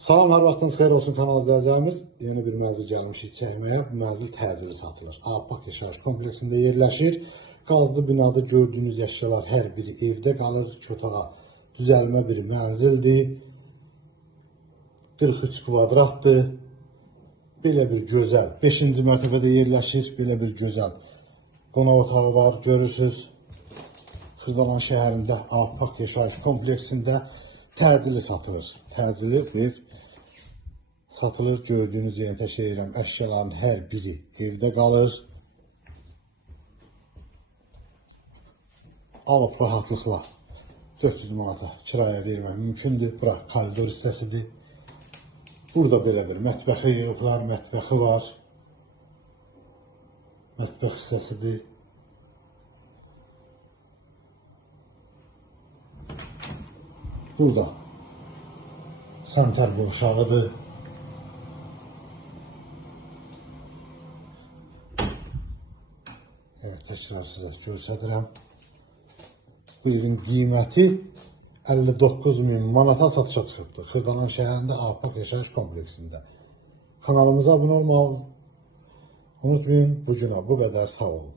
Salam, hər vaxtınız xeyir olsun kanal izləyicilərimiz. Yeni bir mənzil gəlmişik çəkməyə. Bu mənzil təcili satılır. Ağpak yaşayış kompleksində yerləşir. Qazlı binada gördüyünüz əşyalar hər biri evdə qalır. Kötağa düzəlmə bir mənzildir. 43 kvadratdır. Belə bir gözəl 5-ci mərtəbədə yerləşir. Belə bir gözəl qonaq otağı var. Görürsünüz. Xırdalan şəhərində Ağpak yaşayış kompleksində təcili satılır. Təcili bir satılır. Gördüyünüz yerə təşkil edirəm. Əşyaların hər biri evdə qalır. Alıb rahatlıqla 400 manata kiraya vermək mümkündür. Bura koridor hissəsidir. Burada belə bir mətbəxi yığıblar. Mətbəxi var. Mətbəx hissəsidir. Burada sanitar qovşağıdır. Evet, tekrar sizə göstərirəm. Bu evin qiyməti 59.000 manata satışa çıxıbdır. Xırdalan şəhərində Ağpak yaşayış kompleksində. Kanalımıza abunə olmağı unutmayın. Bu günə bu qədər, sağ olun.